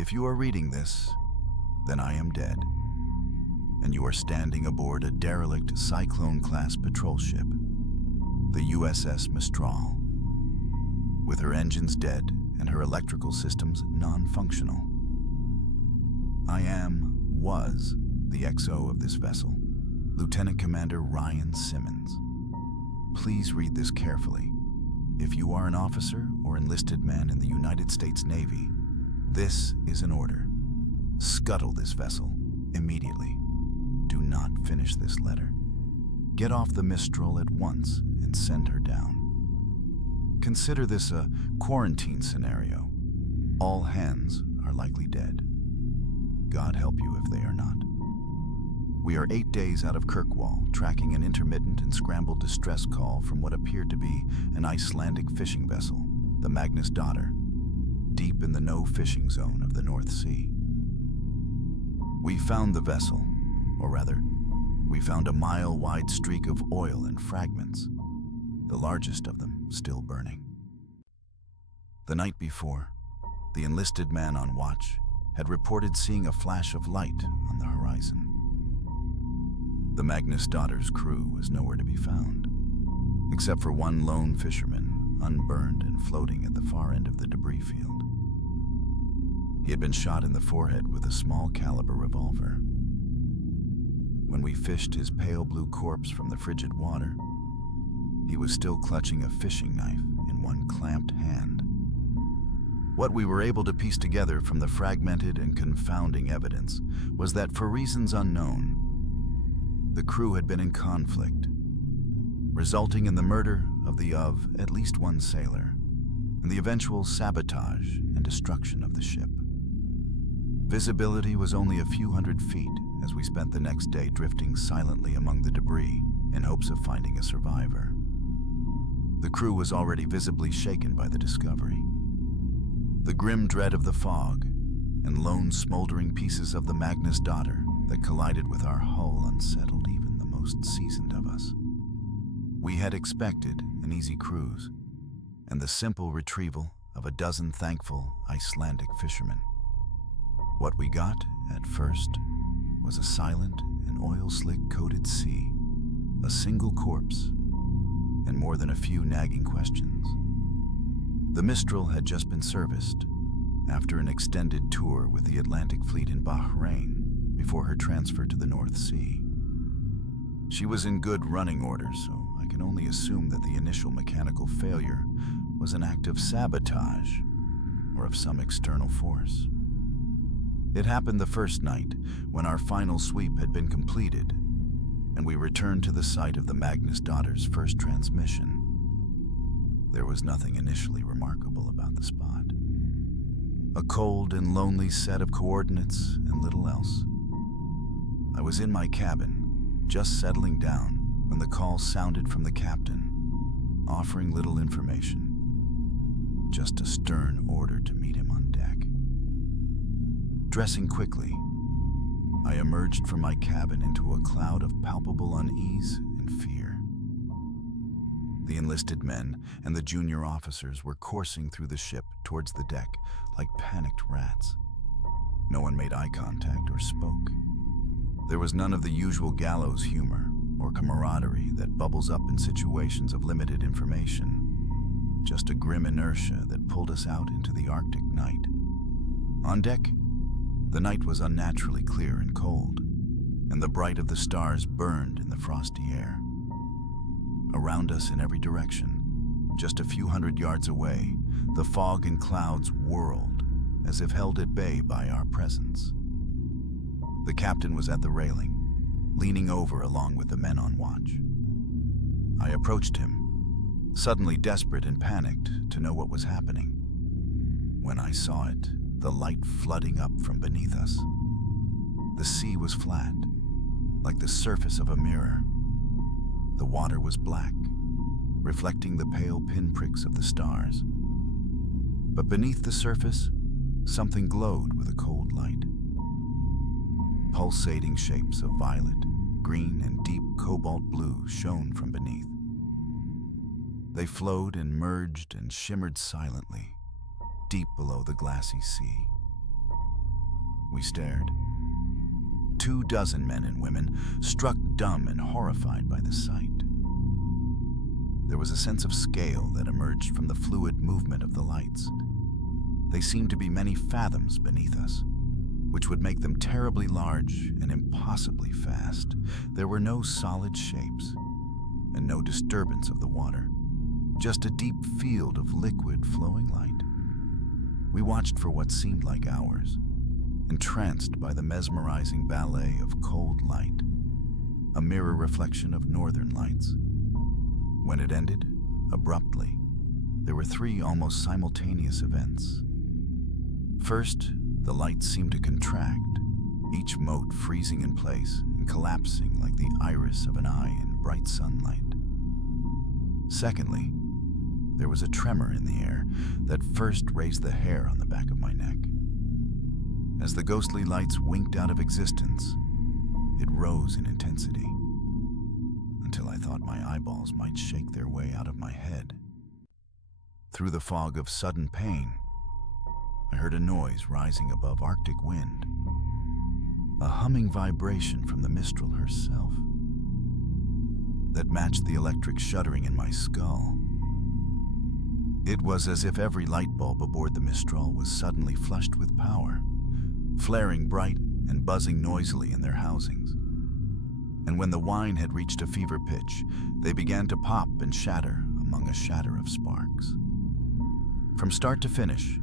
If you are reading this, then I am dead, and you are standing aboard a derelict Cyclone-class patrol ship, the USS Mistral, with her engines dead and her electrical systems non-functional. Was the XO of this vessel, Lieutenant Commander Ryan Simmons. Please read this carefully. If you are an officer or enlisted man in the United States Navy, this is an order. Scuttle this vessel immediately. Do not finish this letter. Get off the Mistral at once and send her down. Consider this a quarantine scenario. All hands are likely dead. God help you if they are not. We are 8 days out of Kirkwall, tracking an intermittent and scrambled distress call from what appeared to be an Icelandic fishing vessel, the Magnus Daughter, deep in the no-fishing zone of the North Sea. We found the vessel, or rather, we found a mile-wide streak of oil and fragments, the largest of them still burning. The night before, the enlisted man on watch had reported seeing a flash of light on the horizon. The Magnus Daughter's crew was nowhere to be found, except for one lone fisherman, unburned and floating at the far end of the debris field. He had been shot in the forehead with a small caliber revolver. When we fished his pale blue corpse from the frigid water, he was still clutching a fishing knife in one clamped hand. What we were able to piece together from the fragmented and confounding evidence was that, for reasons unknown, the crew had been in conflict, resulting in the murder of at least one sailor and the eventual sabotage and destruction of the ship. Visibility was only a few hundred feet as we spent the next day drifting silently among the debris in hopes of finding a survivor. The crew was already visibly shaken by the discovery. The grim dread of the fog and lone smoldering pieces of the Magnus Daughter that collided with our hull unsettled even the most seasoned of us. We had expected an easy cruise and the simple retrieval of a dozen thankful Icelandic fishermen. What we got at first was a silent and oil-slick-coated sea, a single corpse, and more than a few nagging questions. The Mistral had just been serviced after an extended tour with the Atlantic Fleet in Bahrain before her transfer to the North Sea. She was in good running order, so I can only assume that the initial mechanical failure was an act of sabotage or of some external force. It happened the first night when our final sweep had been completed and we returned to the site of the Magnus Daughter's first transmission. There was nothing initially remarkable about the spot. A cold and lonely set of coordinates and little else. I was in my cabin, just settling down, when the call sounded from the captain, offering little information. Just a stern order to meet him on deck. Dressing quickly, I emerged from my cabin into a cloud of palpable unease and fear. The enlisted men and the junior officers were coursing through the ship towards the deck like panicked rats. No one made eye contact or spoke. There was none of the usual gallows humor or camaraderie that bubbles up in situations of limited information. Just a grim inertia that pulled us out into the Arctic night. On deck, the night was unnaturally clear and cold, and the bright of the stars burned in the frosty air. Around us in every direction, just a few hundred yards away, the fog and clouds whirled as if held at bay by our presence. The captain was at the railing, leaning over along with the men on watch. I approached him, suddenly desperate and panicked to know what was happening. When I saw it, the light flooding up from beneath us. The sea was flat, like the surface of a mirror. The water was black, reflecting the pale pinpricks of the stars. But beneath the surface, something glowed with a cold light. Pulsating shapes of violet, green, and deep cobalt blue shone from beneath. They flowed and merged and shimmered silently, deep below the glassy sea. We stared. 24 men and women, struck dumb and horrified by the sight. There was a sense of scale that emerged from the fluid movement of the lights. They seemed to be many fathoms beneath us, which would make them terribly large and impossibly fast. There were no solid shapes and no disturbance of the water, just a deep field of liquid flowing light. We watched for what seemed like hours, entranced by the mesmerizing ballet of cold light, a mirror reflection of northern lights. When it ended, abruptly, there were 3 almost simultaneous events. First, the lights seemed to contract, each mote freezing in place and collapsing like the iris of an eye in bright sunlight. Secondly, there was a tremor in the air that first raised the hair on the back of my neck. As the ghostly lights winked out of existence, it rose in intensity, until I thought my eyeballs might shake their way out of my head. Through the fog of sudden pain, I heard a noise rising above Arctic wind, a humming vibration from the Mistral herself that matched the electric shuddering in my skull. It was as if every light bulb aboard the Mistral was suddenly flushed with power, flaring bright and buzzing noisily in their housings. And when the wine had reached a fever pitch, they began to pop and shatter among a shatter of sparks. From start to finish,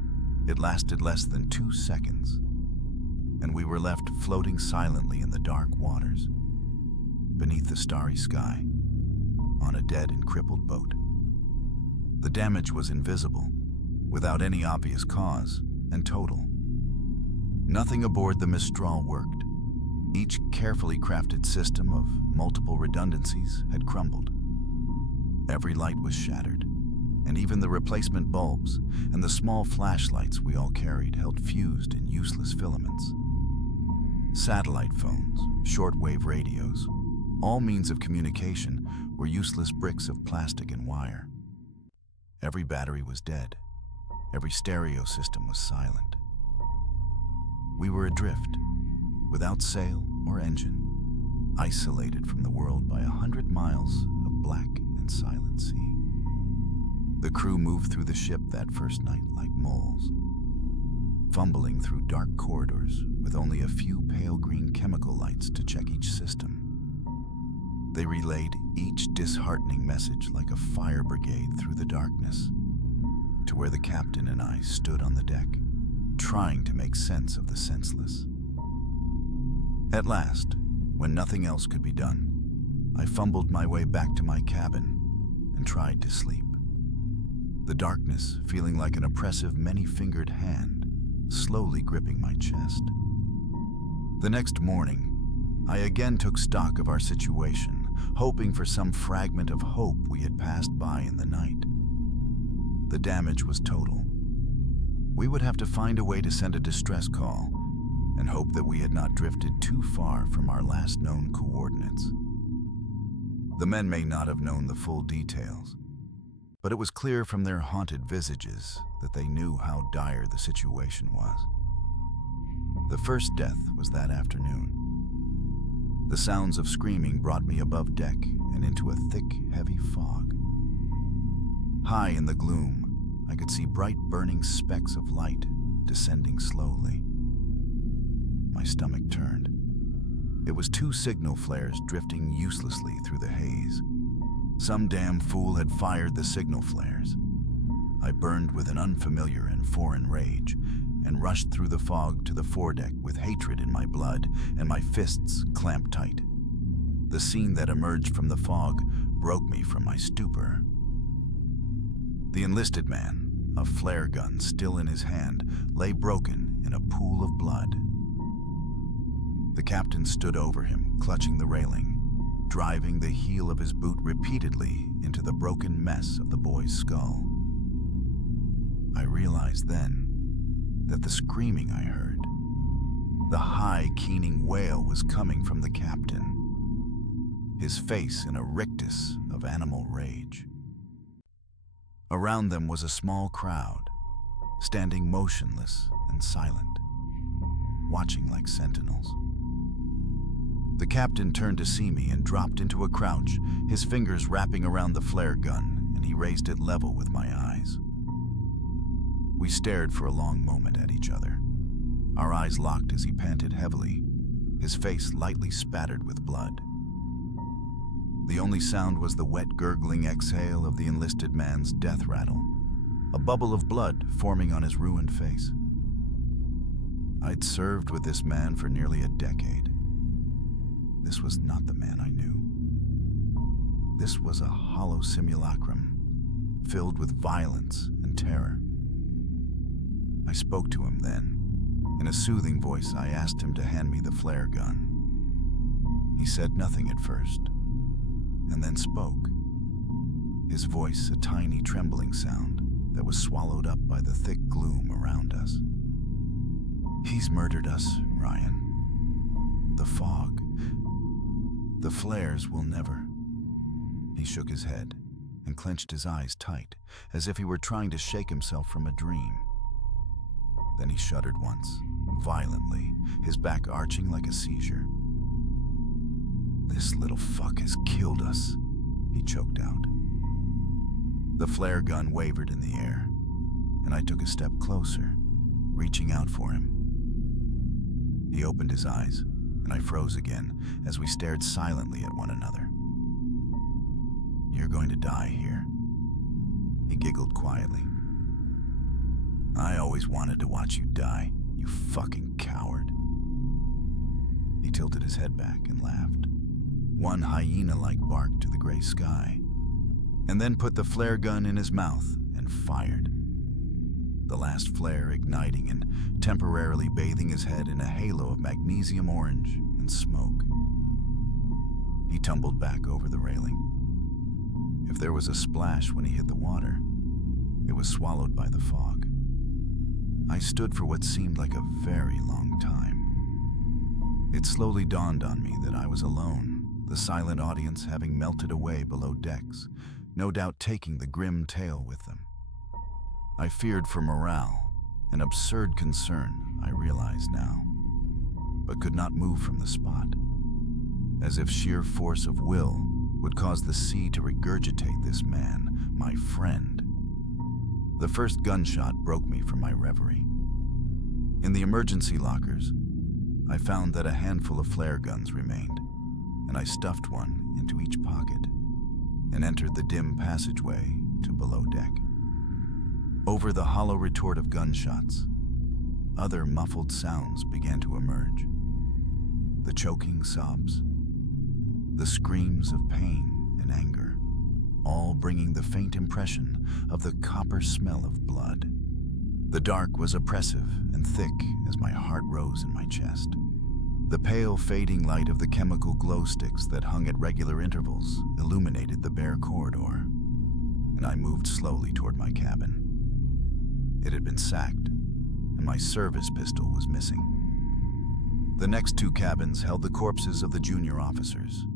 it lasted less than 2 seconds, and we were left floating silently in the dark waters, beneath the starry sky, on a dead and crippled boat. The damage was invisible, without any obvious cause, and total. Nothing aboard the Mistral worked. Each carefully crafted system of multiple redundancies had crumbled. Every light was shattered, and even the replacement bulbs and the small flashlights we all carried held fused in useless filaments. Satellite phones, shortwave radios, all means of communication were useless bricks of plastic and wire. Every battery was dead. Every stereo system was silent. We were adrift, without sail or engine, isolated from the world by 100 miles of black and silent sea. The crew moved through the ship that first night like moles, fumbling through dark corridors with only a few pale green chemical lights to check each system. They relayed each disheartening message like a fire brigade through the darkness, to where the captain and I stood on the deck, trying to make sense of the senseless. At last, when nothing else could be done, I fumbled my way back to my cabin and tried to sleep. The darkness feeling like an oppressive many-fingered hand, slowly gripping my chest. The next morning, I again took stock of our situation, hoping for some fragment of hope we had passed by in the night. The damage was total. We would have to find a way to send a distress call and hope that we had not drifted too far from our last known coordinates. The men may not have known the full details, but it was clear from their haunted visages that they knew how dire the situation was. The first death was that afternoon. The sounds of screaming brought me above deck and into a thick, heavy fog. High in the gloom, I could see bright burning specks of light descending slowly. My stomach turned. It was 2 signal flares drifting uselessly through the haze. Some damn fool had fired the signal flares. I burned with an unfamiliar and foreign rage and rushed through the fog to the foredeck with hatred in my blood and my fists clamped tight. The scene that emerged from the fog broke me from my stupor. The enlisted man, a flare gun still in his hand, lay broken in a pool of blood. The captain stood over him, clutching the railing, driving the heel of his boot repeatedly into the broken mess of the boy's skull. I realized then that the screaming I heard, the high, keening wail, was coming from the captain, his face in a rictus of animal rage. Around them was a small crowd, standing motionless and silent. watching like sentinels. The captain turned to see me and dropped into a crouch, his fingers wrapping around the flare gun, and he raised it level with my eyes. We stared for a long moment at each other, our eyes locked as he panted heavily, his face lightly spattered with blood. The only sound was the wet, gurgling exhale of the enlisted man's death rattle, a bubble of blood forming on his ruined face. I'd served with this man for nearly a decade. This was not the man I knew. This was a hollow simulacrum, filled with violence and terror. I spoke to him then. In a soothing voice, I asked him to hand me the flare gun. He said nothing at first, and then spoke. His voice a tiny trembling sound that was swallowed up by the thick gloom around us. He's murdered us, Ryan. The fog. The flares will never. He shook his head and clenched his eyes tight, as if he were trying to shake himself from a dream. Then he shuddered once, violently, his back arching like a seizure. This little fuck has killed us, he choked out. The flare gun wavered in the air, and I took a step closer, reaching out for him. He opened his eyes, and I froze again as we stared silently at one another. You're going to die here, he giggled quietly. I always wanted to watch you die, you fucking coward. He tilted his head back and laughed, one hyena-like bark to the gray sky, and then put the flare gun in his mouth and fired. The last flare igniting and temporarily bathing his head in a halo of magnesium orange and smoke. He tumbled back over the railing. If there was a splash when he hit the water, it was swallowed by the fog. I stood for what seemed like a very long time. It slowly dawned on me that I was alone, the silent audience having melted away below decks, no doubt taking the grim tale with them. I feared for morale, an absurd concern, I realize now, but could not move from the spot, as if sheer force of will would cause the sea to regurgitate this man, my friend. The first gunshot broke me from my reverie. In the emergency lockers, I found that a handful of flare guns remained, and I stuffed one into each pocket and entered the dim passageway to below deck. Over the hollow retort of gunshots, other muffled sounds began to emerge. The choking sobs, the screams of pain and anger, all bringing the faint impression of the copper smell of blood. The dark was oppressive and thick as my heart rose in my chest. The pale fading light of the chemical glow sticks that hung at regular intervals illuminated the bare corridor, and I moved slowly toward my cabin. It had been sacked, and my service pistol was missing. The next two cabins held the corpses of the junior officers,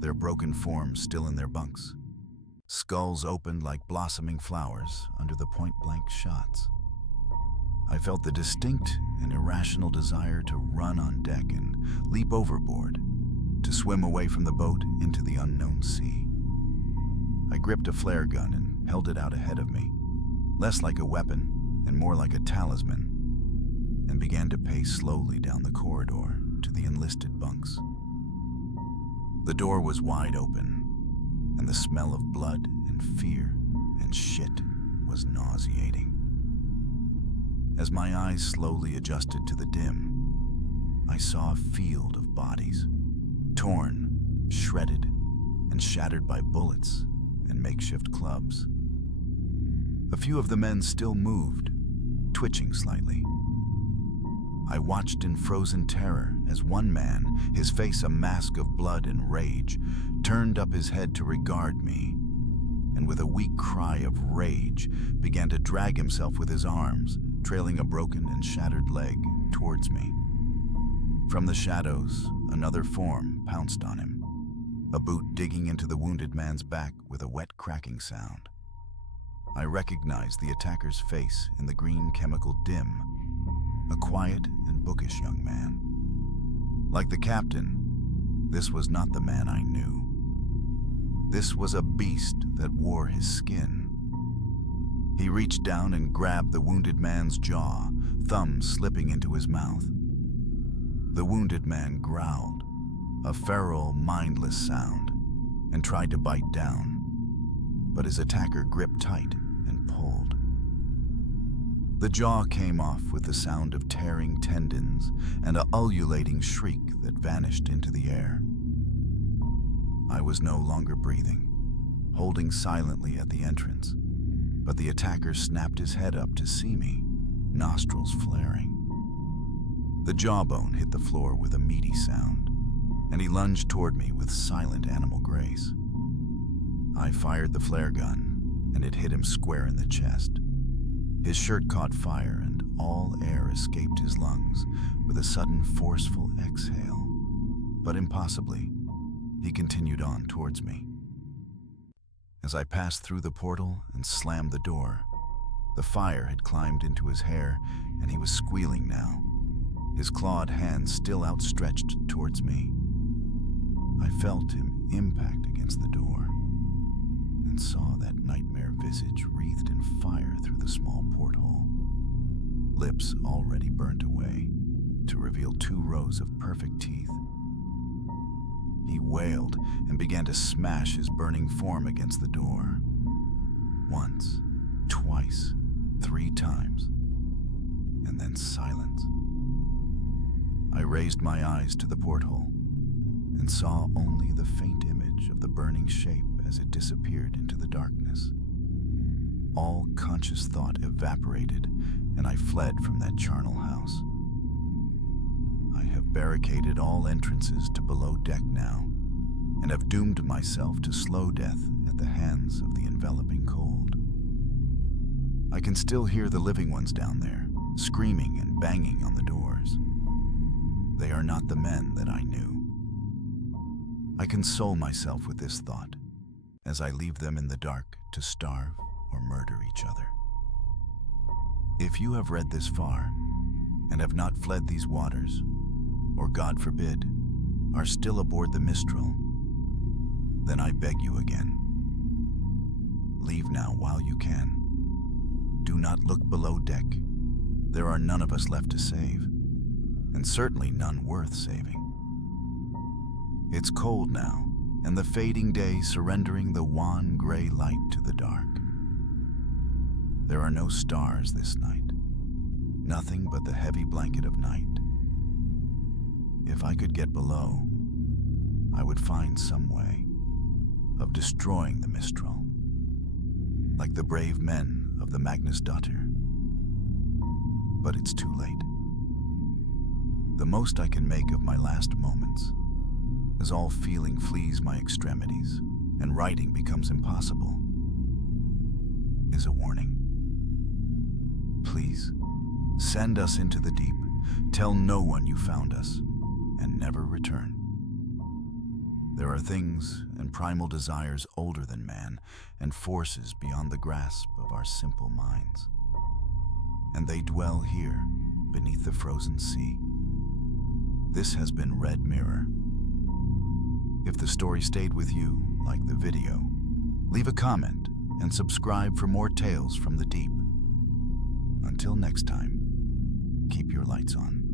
their broken forms still in their bunks, skulls opened like blossoming flowers under the point-blank shots. I felt the distinct and irrational desire to run on deck and leap overboard, to swim away from the boat into the unknown sea. I gripped a flare gun and held it out ahead of me, less like a weapon and more like a talisman, and began to pace slowly down the corridor to the enlisted bunks. The door was wide open, and the smell of blood and fear and shit was nauseating. As my eyes slowly adjusted to the dim, I saw a field of bodies, torn, shredded, and shattered by bullets and makeshift clubs. A few of the men still moved, twitching slightly. I watched in frozen terror as one man, his face a mask of blood and rage, turned up his head to regard me, and with a weak cry of rage, began to drag himself with his arms, trailing a broken and shattered leg towards me. From the shadows, another form pounced on him, a boot digging into the wounded man's back with a wet cracking sound. I recognized the attacker's face in the green chemical dim, a quiet and bookish young man. Like the captain, this was not the man I knew. This was a beast that wore his skin. He reached down and grabbed the wounded man's jaw, thumb slipping into his mouth. The wounded man growled, a feral, mindless sound, and tried to bite down, but his attacker gripped tight and pulled. The jaw came off with the sound of tearing tendons and an ululating shriek that vanished into the air. I was no longer breathing, holding silently at the entrance, but the attacker snapped his head up to see me, nostrils flaring. The jawbone hit the floor with a meaty sound, and he lunged toward me with silent animal grace. I fired the flare gun, and it hit him square in the chest. His shirt caught fire, and all air escaped his lungs with a sudden forceful exhale. But impossibly, he continued on towards me. As I passed through the portal and slammed the door, the fire had climbed into his hair, and he was squealing now, his clawed hands still outstretched towards me. I felt him impact against the door and saw that nightmare visage wreathed in fire through the small porthole, lips already burnt away to reveal 2 rows of perfect teeth. He wailed and began to smash his burning form against the door. Once, twice, 3 times, and then silence. I raised my eyes to the porthole and saw only the faint image of the burning shape as it disappeared into the darkness. All conscious thought evaporated, and I fled from that charnel house. I have barricaded all entrances to below deck now, and have doomed myself to slow death at the hands of the enveloping cold. I can still hear the living ones down there, screaming and banging on the doors. They are not the men that I knew. I console myself with this thought as I leave them in the dark to starve or murder each other. If you have read this far and have not fled these waters, or God forbid, are still aboard the Mistral, then I beg you again, leave now while you can. Do not look below deck. There are none of us left to save, and certainly none worth saving. It's cold now, and the fading day surrendering the wan gray light to the dark. There are no stars this night, nothing but the heavy blanket of night. If I could get below, I would find some way of destroying the Mistral, like the brave men of the Magnusdotter. But it's too late. The most I can make of my last moments, as all feeling flees my extremities and writing becomes impossible, is a warning. Please, send us into the deep, tell no one you found us, and never return. There are things and primal desires older than man, and forces beyond the grasp of our simple minds. And they dwell here, beneath the frozen sea. This has been Red Mirror. If the story stayed with you, like the video, leave a comment and subscribe for more tales from the deep. Until next time, keep your lights on.